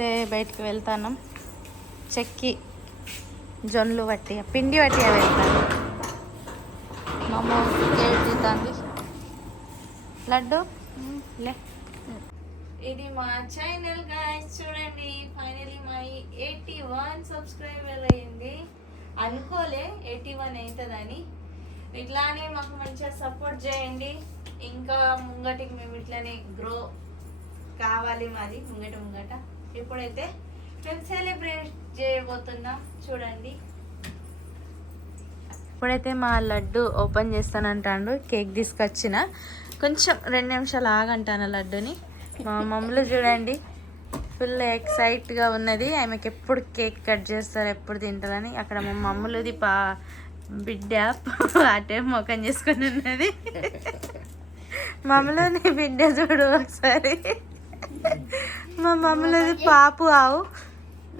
అయితే బయటికి వెళ్తాను. చెక్కి జొన్లు పట్టి పిండి పట్టి వెళ్తాను. మా అమ్మ గేట్ తీస్తుంది. లడ్డు లే. ఇది మా ఛానల్ గాయ్స్, చూడండి ఫైనలీ మా 81 సబ్స్క్రైబర్ అయ్యింది. అనుకోలే 81 అవుతుందని. ఇట్లానే మాకు మంచిగా సపోర్ట్ చేయండి. ఇంకా ముంగటికి మేము ఇట్లానే గ్రో కావాలి. మాది ముంగట ఇప్పుడైతే మేము సెలబ్రేట్ చేయబోతున్నాం. చూడండి, ఇప్పుడైతే మా లడ్డు ఓపెన్ చేస్తానంటాడు. కేక్ తీసుకొచ్చిన కొంచెం 2 నిమిషాలు ఆగంటాను లడ్డుని. మా మమ్మల్ని చూడండి ఫుల్ ఎక్సైట్గా ఉన్నది. ఆమెకి ఎప్పుడు కేక్ కట్ చేస్తారు, ఎప్పుడు తింటారని. అక్కడ మా మమ్మల్ది బిడ్డ అటే మొఖం చేసుకొని ఉన్నది. మమ్మల్ని బిడ్డ చూడు ఒకసారి. మా మమ్మల్ని పాపు ఆవు.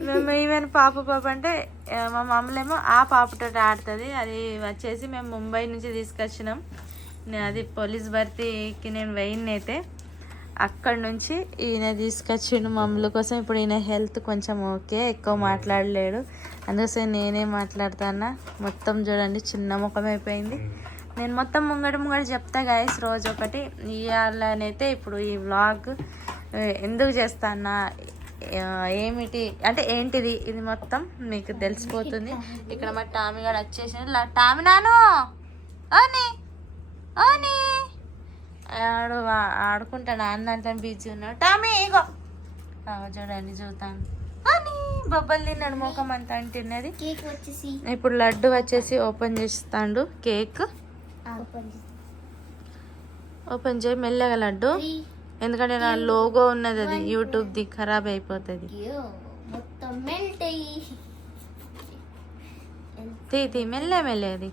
మేము ఈవెన్ పాప అంటే మా మమ్మల్ని ఆ పాపతో ఆడుతుంది. అది వచ్చేసి మేము ముంబై నుంచి తీసుకొచ్చినాం. అది పోలీస్ భర్తీకి నేను వెయిన్నైతే అక్కడి నుంచి ఈయన తీసుకొచ్చిండు మమ్మల్ని కోసం. ఇప్పుడు ఈయన హెల్త్ కొంచెం ఓకే, ఎక్కువ మాట్లాడలేడు. అందుకోసం నేనే మాట్లాడుతానా. మొత్తం చూడండి చిన్న ముఖం అయిపోయింది. నేను మొత్తం ముంగట చెప్తా గాయస్ రోజు ఒకటి. ఇవాళనైతే ఇప్పుడు ఈ వ్లాగ్ ఎందుకు చేస్తానా, ఏమిటి అంటే ఏంటిది, ఇది మొత్తం మీకు తెలిసిపోతుంది. ఇక్కడ మా టామీ గారు వచ్చేసింది. టామీ నాను అని అని ఆడుకుంటాడు. అన్నంటే బిజీ ఉన్నాడు. టామీ ఇగో చూడండి చూస్తాను అని బొబ్బలు తిన్నాడు. ముఖం అంతా అంటున్నది. ఇప్పుడు లడ్డు వచ్చేసి ఓపెన్ చేస్తాడు. కేక్ ఓపెన్ చేయి మెల్లగా లడ్డు, ఎందుకంటే నా లోగో ఉన్నది, అది యూట్యూబ్ది ఖరాబ్ అయిపోతుంది. తీ మెల్లది.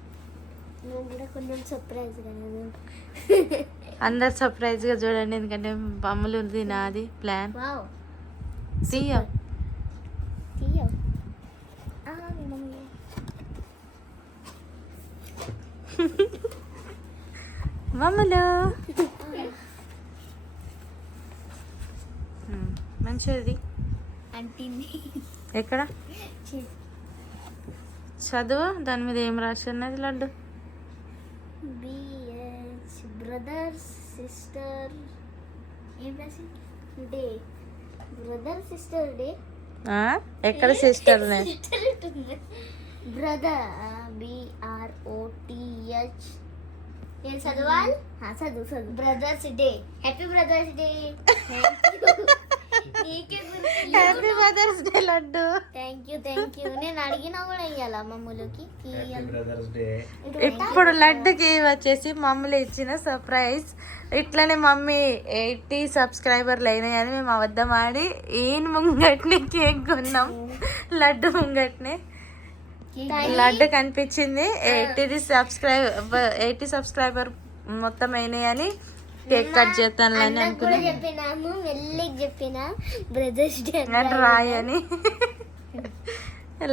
అందరు సర్ప్రైజ్గా చూడండి, ఎందుకంటే బొమ్మలు ఉంది నాది ప్లాన్. తీయ మమ్మలు మంచిది. ఎక్కడ చదువు, దాని మీద ఏం రాసి ఉన్నది Laddu? Brother sister day. Brother sister day. ఎక్కడ సిస్టర్? Brother BROTH. నేను చదవాలి. చదువు. Brothers day. Happy brothers day. Happy mothers day Laddu. Thank you. నేను అడిగినా కూడా ఇవ్వాలా మమ్మలకి? ఇప్పుడు లడ్డుకి వచ్చేసి మమ్మల్ని ఇచ్చిన సర్ప్రైజ్. ఇట్లనే మమ్మీ 80 సబ్స్క్రైబర్లు అయినాయని మేము అబద్ధం ఆడి ఈయన ముంగట్ని కేక్ కొన్నాం. లడ్డు ముంగట్ని లడ్డు కనిపించింది. 80 సబ్స్క్రైబర్ మొత్తం అయినాయని కేక్ కట్ చేస్తాను అని అనుకున్నాను. రాయని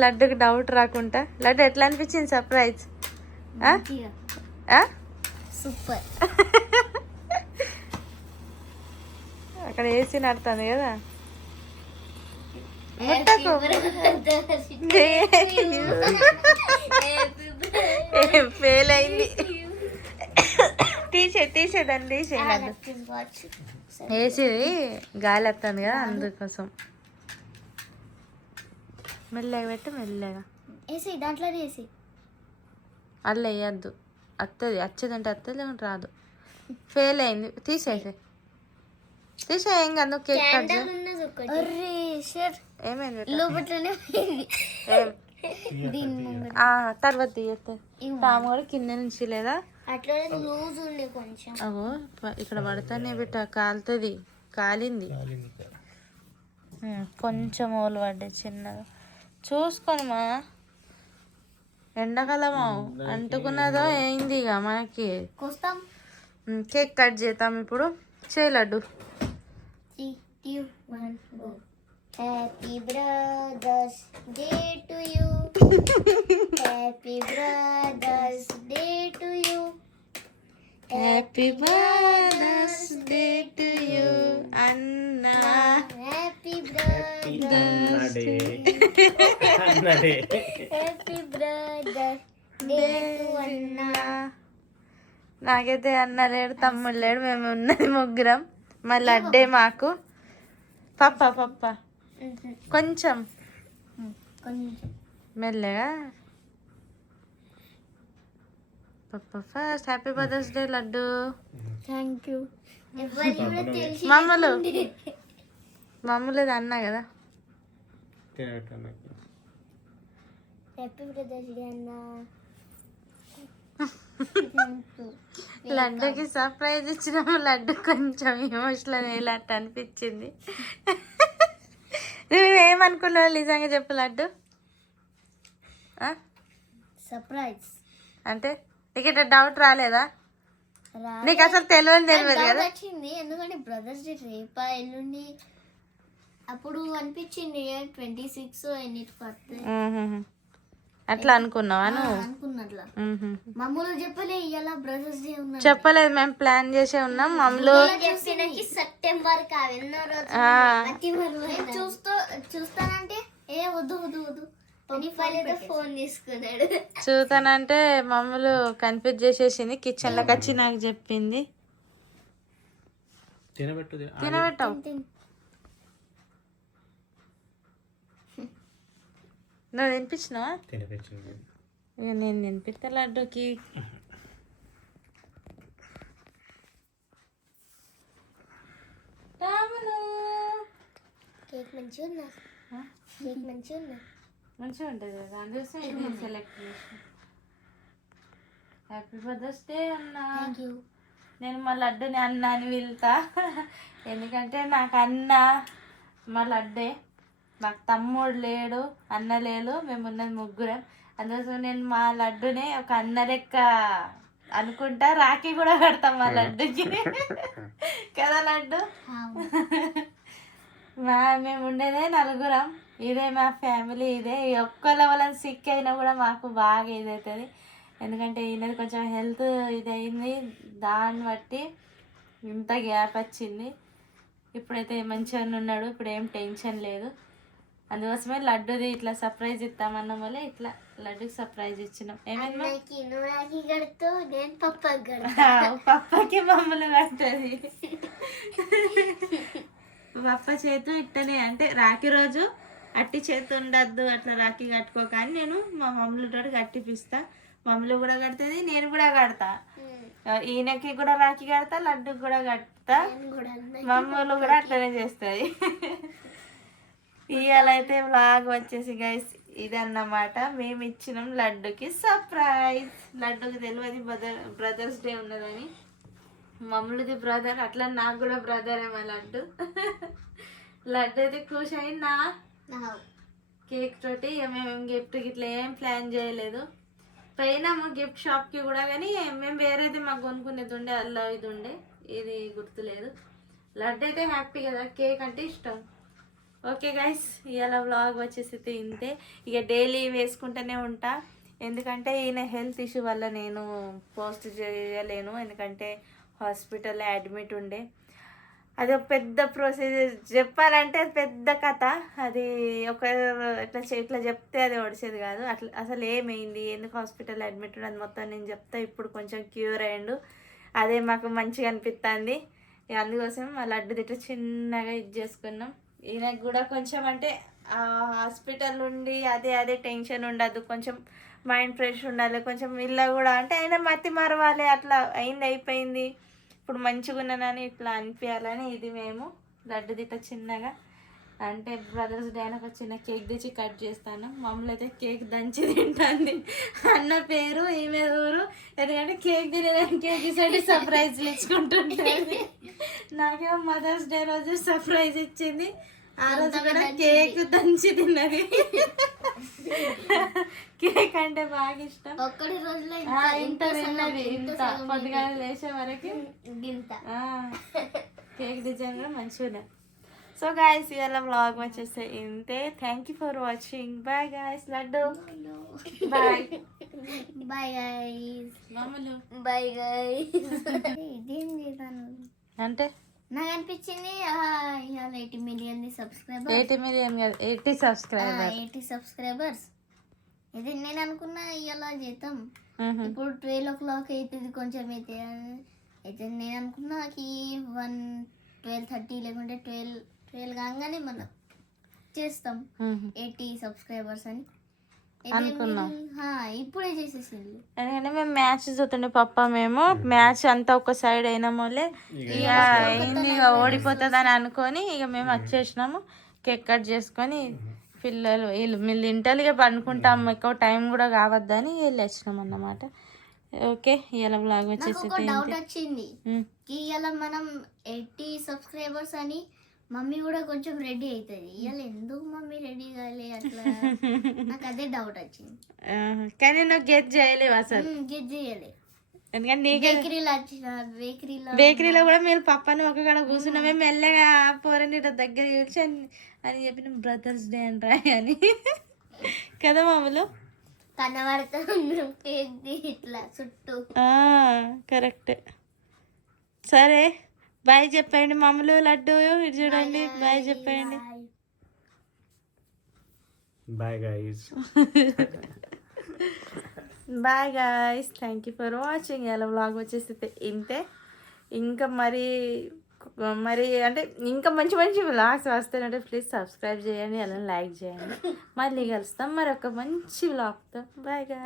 లడ్డుకి డౌట్ రాకుండా. లడ్డు ఎట్లా అనిపించింది సర్ప్రైజ్? సూపర్. అక్కడ ఏసీ నడుతుంది కదా. ఫెయిల్ అయింది. తీసేదండి తీసేయలేదు. ఏసీ గాలి వస్తుంది కదా, అందుకోసం మెల్లగా పెట్టి మెల్లగా ఏసీ దాంట్లోనే వేసి అల్ల వేయద్దు. వస్తుంది, వచ్చేదంటే వస్తుంది, లేకుంటే రాదు. ఫెయిల్ అయింది. తీసేసే ఏం కాదు. కేక్ కట్ ఏమైంది? తర్వాత తీయతే తాము కూడా కింద నుంచి లేదా అగో ఇక్కడ పడతానే బిట్ట కాలుతుంది. కాలింది కొంచెం ఓలు పడ్డాయి చిన్నగా. చూసుకొని మా ఎండాకాలమా అంటుకున్నదో ఏంది ఇక మనకి. కేక్ కట్ చేద్దాం ఇప్పుడు. చేయి laddu. Happy brothers day to you. Happy brothers day to you. Happy birthday to you అన్నా. హ్యాపీ అన్నడే అన్నడే హ్యాపీ బ్రదర్ డే టు అన్నా. నాకైతే అన్న లేడు, తమ్ముడు లేడు, మేము ఉన్నది ముగ్గురం. మళ్ళీ అడ్డే మాకు. పప్ప పప్ప కొంచెం కొంచెం మెల్లగా. పప్ప first happy birthdays day Laddu. Thank you. ఎవరికి కూడా తెలిసి మమ్మలు మమ్మలేదు అన్నా కదా. హ్యాపీ బ్రదర్స్ డే అన్నా. లడ్డుకి సర్ప్రైజ్ ఇచ్చినాము. లడ్డు కొంచెం ఎమోషనల్ అయ్యేటట్టు అనిపించింది. నువ్వేమనుకున్నావు నిజంగా చెప్పు లడ్డు. సర్ప్రైజ్ అంటే నీకు ఇట్లా డౌట్ రాలేదా? నీకు అసలు తెలియదు కదా. వచ్చింది ఎందుకంటే బ్రదర్స్ డే రేపా ఎల్లుండి అప్పుడు అనిపించింది 26 ఎన్నిటికి వస్తాయి అట్లా అనుకున్నావా నువ్వు? అనుకున్నట్లా. మమ్మల్ని చెప్పలే ఇవాళ బ్రదర్స్ డే ఉన్నా చెప్పలేదు, మేము ప్లాన్ చేసే ఉన్నాం. మమ్మల్ని సెప్టెంబర్ చూస్తానంటే ఏ వద్దు వద్దు వద్దు ఫోన్ తీసుకున్నాడు. చూతానంటే మమ్మల్ని కన్ఫ్యూజ్ చేసేసింది. కిచెన్ లోకి వచ్చి నాకు చెప్పింది. తినబెట్టావు నువ్వు తినిపించినావా? ఇక నేను తినిపిస్తా లడ్డుకి. కేక్ మంచిగా ఉన్నా. కేక్ మంచిగా ఉన్నా. మంచిగా ఉంటుంది కదా, అందుకోసం ఇది సెలెక్ట్ చేసిన. హ్యాపీ బర్త్డేస్ డే అన్నా. నేను మా లడ్డుని అన్న అని వెళ్తా, ఎందుకంటే నాకు అన్న మా లడ్డే. నాకు తమ్ముడు లేడు, అన్న లేడు, మేము ఉన్నది ముగ్గురం. అందుకోసం నేను మా లడ్డునే ఒక అన్న లెక్క అనుకుంటా. రాఖీ కూడా కడతాం మా లడ్డుకి కదా లడ్డు. మేము ఉండేదే నలుగురం, ఇదే మా ఫ్యామిలీ, ఇదే. ఒక్కళ్ళ వాళ్ళని సిక్ అయినా కూడా మాకు బాగా ఇదవుతుంది. ఎందుకంటే ఈయనది కొంచెం హెల్త్ ఇదయింది, దాన్ని బట్టి ఇంత గ్యాప్ వచ్చింది. ఇప్పుడైతే మంచిగా ఉన్నాడు, ఇప్పుడు ఏం టెన్షన్ లేదు. అందుకోసమే లడ్డుది ఇట్లా సర్ప్రైజ్ ఇస్తామన్న వల్ల ఇట్లా లడ్డుకి సర్ప్రైజ్ ఇచ్చినాం. ఏమైంది పప్పకి మమ్మల్ని కట్టది. పప్ప చేతు ఇట్టనే, అంటే రాఖీ రోజు అట్టి చేతి ఉండద్దు, అట్లా రాఖీ కట్టుకో. కానీ నేను మా మమ్మల్ని కట్టిపిస్తా. మమ్మల్ని కూడా కడుతుంది, నేను కూడా కడతా. ఈయనకి కూడా రాఖీ కడతా, లడ్డుకి కూడా కడతా. మమ్మల్ని కూడా అట్లనే చేస్తుంది. ఇవాళ అయితే వ్లాగ్ వచ్చేసి గైస్ ఇదన్నమాట. మేము ఇచ్చినాం లడ్డుకి సర్ప్రైజ్. లడ్డుకి తెలియదు బ్రదర్స్ డే ఉన్నదని. మమ్మల్ది బ్రదర్, అట్లా నాకు కూడా బ్రదరే మా లడ్డు. లడ్డు అయితే ఖుషి అయినా కేక్ తోటి. మేము గిఫ్ట్ ఇట్లా ఏం ప్లాన్ చేయలేదు. పోయినాము గిఫ్ట్ షాప్కి కూడా, కానీ మేము వేరేది మాకు కొనుక్కునేది ఉండే, అల్లా ఇది ఉండే, ఇది గుర్తులేదు. లడ్డు అయితే హ్యాపీ కదా, కేక్ అంటే ఇష్టం. ఓకే గైస్, ఇవాళ వ్లాగ్ వచ్చేసి ఇంతే. ఇక డైలీ వేసుకుంటూనే ఉంటా, ఎందుకంటే ఈయన హెల్త్ ఇష్యూ వల్ల నేను పోస్ట్ చేయలేను. ఎందుకంటే హాస్పిటల్లో అడ్మిట్ ఉండే. అది ఒక పెద్ద ప్రొసీజర్, చెప్పాలంటే పెద్ద కథ. అది ఒక ఇట్లా చెప్తే అది ఒడిసేది కాదు. అట్లా అసలు ఏమైంది, ఎందుకు హాస్పిటల్లో అడ్మిట్ ఉండదు మొత్తం నేను చెప్తా. ఇప్పుడు కొంచెం క్యూర్ అయ్యిండు, అదే మాకు మంచిగా అనిపిస్తుంది. అందుకోసం మా లడ్డు ఇట్లా చిన్నగా ఇది చేసుకున్నాం. ఈయనకు కూడా కొంచెం అంటే హాస్పిటల్ ఉండి అదే టెన్షన్ ఉండదు, కొంచెం మైండ్ ఫ్రెష్ ఉండాలి. కొంచెం ఇల్లు కూడా అంటే అయినా మతి మరవాలి, అట్లా అయిపోయింది. ఇప్పుడు మంచిగా ఉన్నానని ఇట్లా అనిపించాలని ఇది మేము లడ్డు ఇట్లా చిన్నగా, అంటే బ్రదర్స్ డే అని ఒక చిన్న కేక్ తెచ్చి కట్ చేస్తాను. మమ్మల్ని అయితే కేక్ దంచి తింటుంది. అన్న పేరు ఈమె ఊరు, ఎందుకంటే కేక్ తినేదాన్ని కేక్ ఇచ్చి సర్ప్రైజ్లు ఇచ్చుకుంటుంటుంది. నాకేమో మదర్స్ డే రోజు సర్ప్రైజ్ ఇచ్చింది. ఆ రోజు కూడా కేక్ దంచి తిన్నది. కేక్ అంటే బాగా ఇష్టం. ఇంత తిన్నది, ఇంత పొద్దుగాల లేచే వరకు కేక్ డిజైన్ కూడా మంచిగా ఉన్నాయి. సో గాయస్ ఇవాళ వ్లాగ్ వచ్చేస్తే ఇంతే. Thank you for watching. Bye guys. Laddu bye. Bye guys. మామూలు బాయ్ గైస్. ఇదేం చేశాను అంటే నాకు అనిపించింది ఇవాళ 80 మిలియన్ సబ్స్క్రైబర్ 80 మిలియన్ కాదు 80 సబ్స్క్రైబర్ 80 సబ్స్క్రైబర్స్. ఇది నేను అనుకున్నా ఇవాళ చేద్దాం. ఇప్పుడు 12 o'clock అవుతుంది కొంచెం అయితే అయితే నేను అనుకున్నా 12:30 లేకుంటే 12 కాగానే మనం చేస్తాం 80 సబ్స్క్రైబర్స్ అని అనుకున్నాం. ఇప్పుడే చేసేసింది. ఎందుకంటే మేము మ్యాచ్ చూస్తుండే పప్ప, మేము మ్యాచ్ అంతా ఒక సైడ్ అయినా మళ్ళీ ఇక ఏంది ఇక ఓడిపోతుంది అని అనుకొని ఇక మేము వచ్చేసినాము. కేక్ కట్ చేసుకొని పిల్లలు వీళ్ళు ఇంటర్గా పండుకుంటాం, ఎక్కువ టైం కూడా కావద్దని వెళ్ళి వచ్చినాం అన్నమాట. ఓకే ఇవాళ బ్లాగ్ నాకు వచ్చేసి ఒక డౌట్ వచ్చింది. ఇవాళ మనం 80 సబ్స్క్రైబర్స్ అని మమ్మీ కూడా కొంచెం రెడీ అవుతుంది. ఇవాళ ఎందుకు మమ్మీ రెడీ కాలే అట్లా నాకు అదే డౌట్ వచ్చింది. కానీ నువ్వు గెట్ చేయలేవు అసలు. గెట్ చేయాలి ఎందుకంటే నీకే బేకరీలో వచ్చిన బేకరీలో కూడా మీరు పప్పని ఒక కాడ కూర్చున్నా మేము మెల్లగా పోరని దగ్గర కూర్చి అని చెప్పిన బ్రదర్స్ డే అని రాయి అని కదా మామూలు కనబడతా ఇట్లా చుట్టూ. కరెక్ట్. సరే బాయ్ చెప్పండి మామూలు. లడ్డు ఇది చూడండి బాయ్ చెప్పండి. Bye guys. Bye guys. Thank you for watching. ఇలా వ్లాగ్ వచ్చేసి ఇంతే. ఇంకా మరి అంటే ఇంకా మంచి మంచి వ్లాగ్స్ వస్తాయంటే ప్లీజ్ సబ్స్క్రైబ్ చేయండి, అలా లైక్ చేయండి. మళ్ళీ కలుస్తాం మరి ఒక మంచి వ్లాగ్తో. Bye guy.